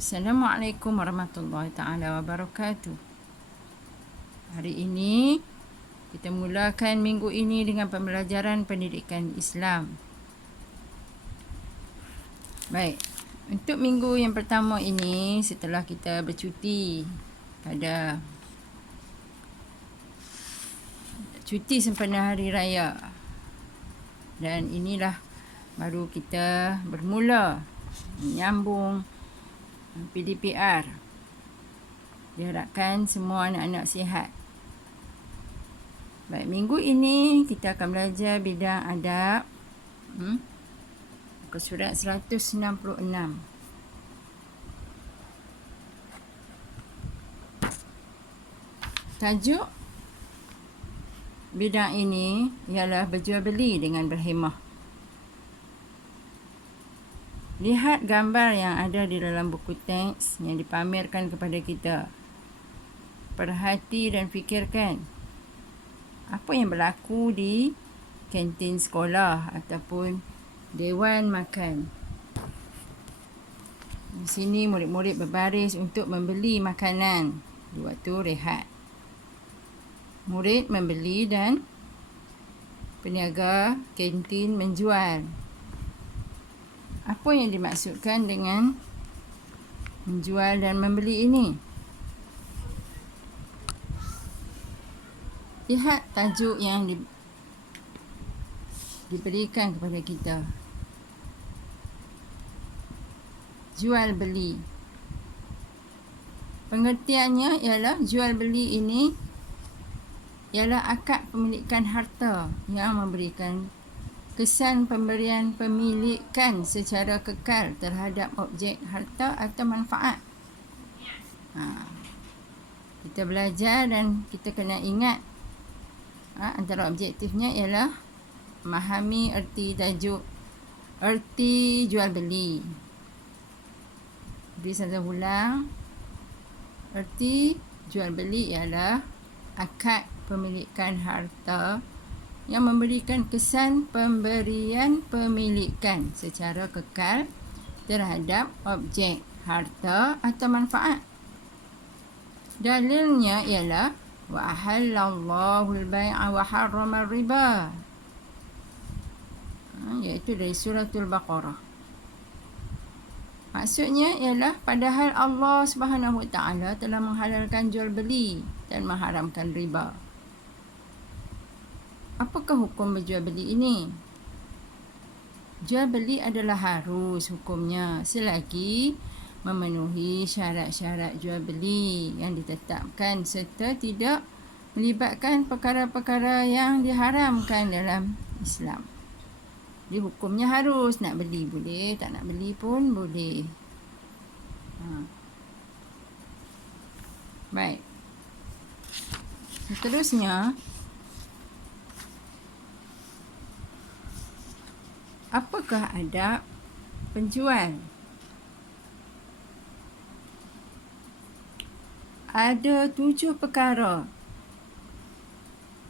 Assalamualaikum warahmatullahi taala wabarakatuh. Hari ini kita mulakan minggu ini dengan pembelajaran pendidikan Islam. Baik, untuk minggu yang pertama ini setelah kita bercuti pada cuti sempena hari raya, dan inilah baru kita bermula menyambung PDPR. Diharapkan semua anak-anak sihat. Baik, minggu ini kita akan belajar bidang adab. Muka surat 166. Tajuk bidang ini ialah berjual beli dengan berhemah. Lihat gambar yang ada di dalam buku teks yang dipamerkan kepada kita. Perhati dan fikirkan apa yang berlaku di kantin sekolah ataupun dewan makan. Di sini murid-murid berbaris untuk membeli makanan di waktu rehat. Murid membeli dan peniaga kantin menjual. Apa yang dimaksudkan dengan menjual dan membeli ini? Lihat tajuk yang diberikan kepada kita. Jual beli. Pengertiannya ialah jual beli ini ialah akad pemilikan harta yang memberikan kesan pemberian pemilikan secara kekal terhadap objek harta atau manfaat. Kita belajar dan kita kena ingat antara objektifnya ialah memahami erti tajuk, erti jual beli. Jadi saya ulang, erti jual beli ialah akad pemilikan harta yang memberikan kesan pemberian pemilikan secara kekal terhadap objek harta atau manfaat. Dalilnya ialah wa ahallallahu al-bai'a wa harrama riba, iaitu dari suratul Baqarah. Maksudnya ialah padahal Allah Subhanahu wa taala telah menghalalkan jual beli dan mengharamkan riba. Apakah hukum berjual beli ini? Jual beli adalah harus hukumnya selagi memenuhi syarat-syarat jual beli yang ditetapkan serta tidak melibatkan perkara-perkara yang diharamkan dalam Islam. Jadi hukumnya harus, nak beli boleh, tak nak beli pun boleh. Baik. Seterusnya, apakah adab penjual? Ada 7 perkara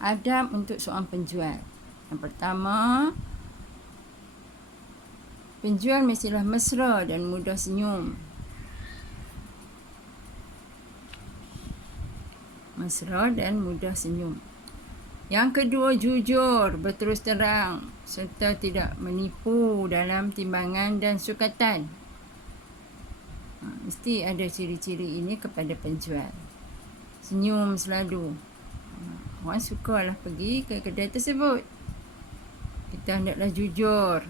adab untuk seorang penjual. Yang pertama, penjual mestilah mesra dan mudah senyum. Mesra dan mudah senyum. Yang kedua, jujur, berterus terang serta tidak menipu dalam timbangan dan sukatan. Mesti ada ciri-ciri ini kepada penjual. Senyum selalu. Orang sukalah pergi ke kedai tersebut. Kita hendaklah jujur.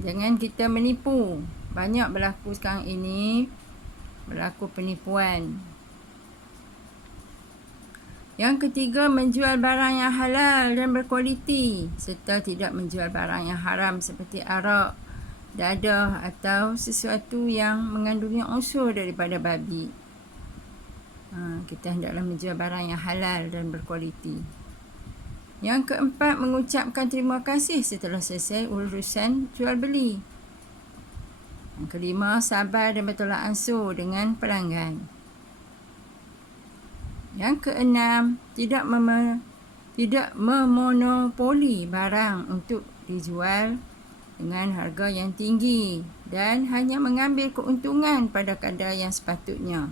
Jangan kita menipu. Banyak berlaku sekarang ini, berlaku penipuan. Yang ketiga, menjual barang yang halal dan berkualiti serta tidak menjual barang yang haram seperti arak, dadah atau sesuatu yang mengandungi unsur daripada babi. Kita hendaklah menjual barang yang halal dan berkualiti. Yang keempat, mengucapkan terima kasih setelah selesai urusan jual beli. Yang kelima, sabar dan bertolak ansur dengan pelanggan. Yang keenam, tidak memonopoli barang untuk dijual dengan harga yang tinggi dan hanya mengambil keuntungan pada kadar yang sepatutnya.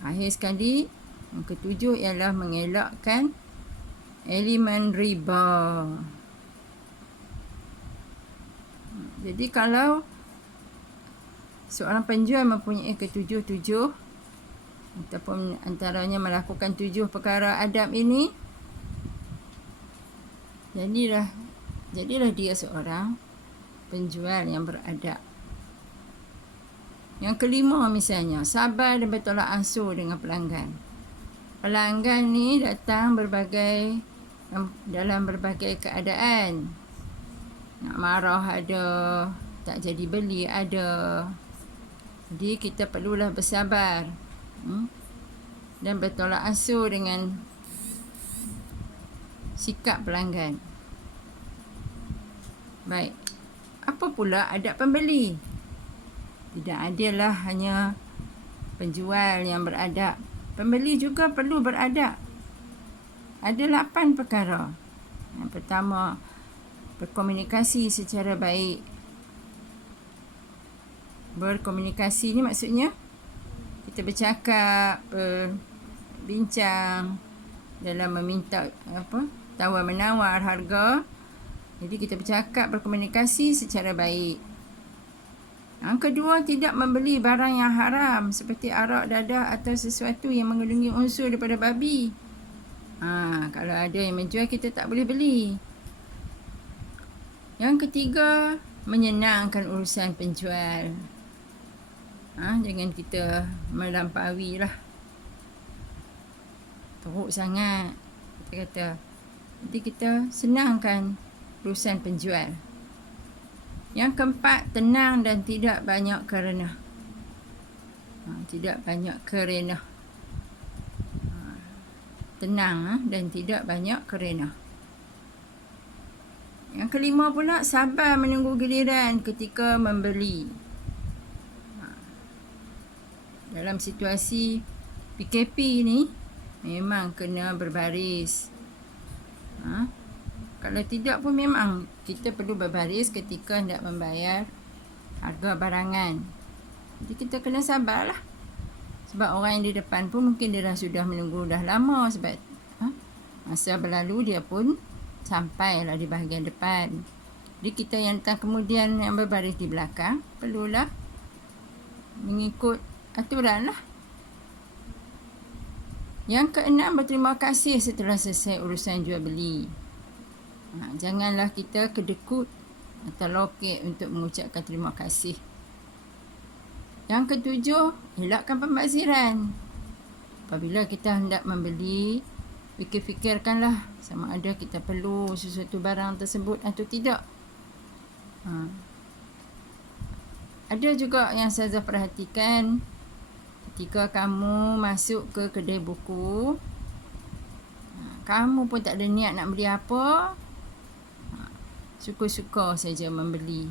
Akhir sekali, yang ketujuh ialah mengelakkan elemen riba. Jadi kalau seorang penjual mempunyai ketujuh-tujuh ataupun antaranya melakukan 7 perkara adab ini, jadilah dia seorang penjual yang beradab. Yang kelima misalnya, sabar dan bertolak ansur dengan pelanggan. Pelanggan ni datang dalam berbagai keadaan. Nak marah ada, tak jadi beli ada. Jadi kita perlulah bersabar dan bertolak ansur dengan sikap pelanggan. Baik, apa pula adab pembeli? Tidak adalah hanya penjual yang beradab. Pembeli juga perlu beradab. Ada 8 perkara. Yang pertama, berkomunikasi secara baik. Berkomunikasi ni maksudnya kita bercakap, berbincang dalam meminta tawar-menawar harga. Jadi kita bercakap, berkomunikasi secara baik. Yang kedua, tidak membeli barang yang haram seperti arak, dadah atau sesuatu yang mengandungi unsur daripada babi. Kalau ada yang menjual, kita tak boleh beli. Yang ketiga, menyenangkan urusan penjual. Jangan kita melampaui lah. Teruk sangat. Kita kata. Jadi kita senangkan urusan penjual. Yang keempat, tenang dan tidak banyak kerenah. Tidak banyak kerenah. Tenang dan tidak banyak kerenah. Yang kelima pula, sabar menunggu giliran ketika membeli. Dalam situasi PKP ni, memang kena berbaris. Kalau tidak pun memang kita perlu berbaris ketika hendak membayar harga barangan. Jadi kita kena sabarlah. Sebab orang yang di depan pun mungkin dia sudah menunggu dah lama sebab masa berlalu dia pun sampailah di bahagian depan. Jadi kita yang datang kemudian yang berbaris di belakang perlulah mengikut aturan lah. Yang keenam, berterima kasih setelah selesai urusan jual beli. Janganlah kita kedekut atau loket untuk mengucapkan terima kasih. Yang ketujuh, elakkan pembaziran. Apabila kita hendak membeli, fikir-fikirkanlah sama ada kita perlu sesuatu barang tersebut atau tidak. Ada juga yang saya perhatikan ketika kamu masuk ke kedai buku, kamu pun tak ada niat nak beli apa, suka-suka saja membeli.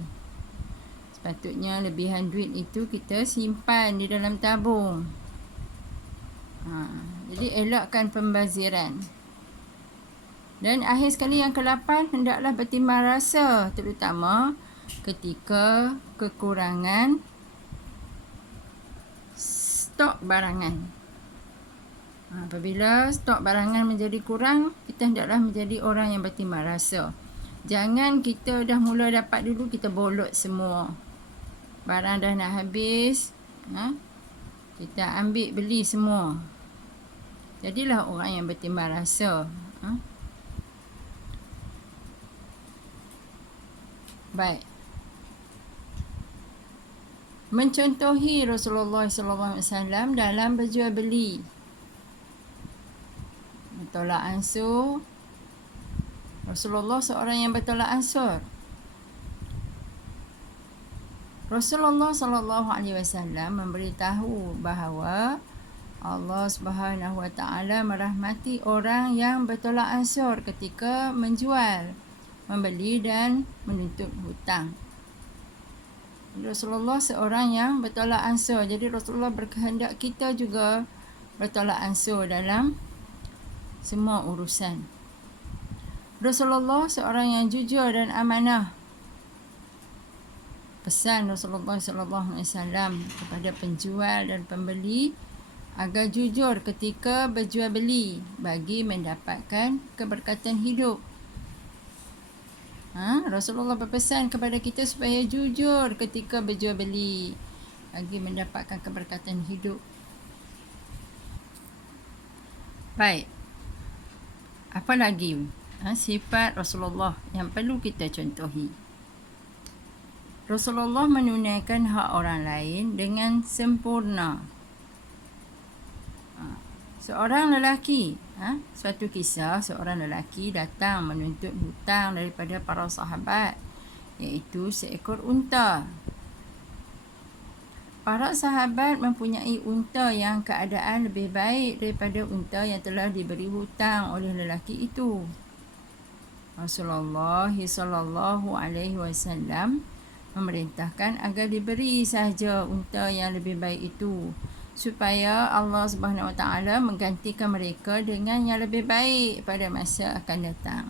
Sepatutnya lebihan duit itu kita simpan di dalam tabung. Jadi elakkan pembaziran. Dan akhir sekali yang ke-8, hendaklah bertimbang rasa, terutama ketika kekurangan stok barangan. Apabila stok barangan menjadi kurang, kita hendaklah menjadi orang yang bertimbang rasa. Jangan kita dah mula dapat dulu, kita bolot semua. Barang dah nak habis, kita ambil beli semua. Jadilah orang yang bertimbang rasa. Baik. Mencontohi Rasulullah SAW dalam berjual beli. Bertolak ansur. Rasulullah seorang yang bertolak ansur. Rasulullah SAW memberitahu bahawa Allah Subhanahu Wa Taala merahmati orang yang bertolak ansur ketika menjual, membeli dan menuntut hutang. Rasulullah seorang yang bertolak ansur. Jadi Rasulullah berkehendak kita juga bertolak ansur dalam semua urusan. Rasulullah seorang yang jujur dan amanah. Pesan Rasulullah SAW kepada penjual dan pembeli agar jujur ketika berjual beli bagi mendapatkan keberkatan hidup. Rasulullah berpesan kepada kita supaya jujur ketika berjual beli bagi mendapatkan keberkatan hidup. Baik. Apa lagi sifat Rasulullah yang perlu kita contohi? Rasulullah menunaikan hak orang lain dengan sempurna. Seorang lelaki, suatu kisah seorang lelaki datang menuntut hutang daripada para sahabat, iaitu seekor unta. Para sahabat mempunyai unta yang keadaan lebih baik daripada unta yang telah diberi hutang oleh lelaki itu. Rasulullah SAW memerintahkan agar diberi sahaja unta yang lebih baik itu, supaya Allah SWT menggantikan mereka dengan yang lebih baik pada masa akan datang.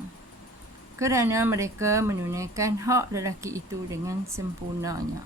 Kerana mereka menunaikan hak lelaki itu dengan sempurnanya.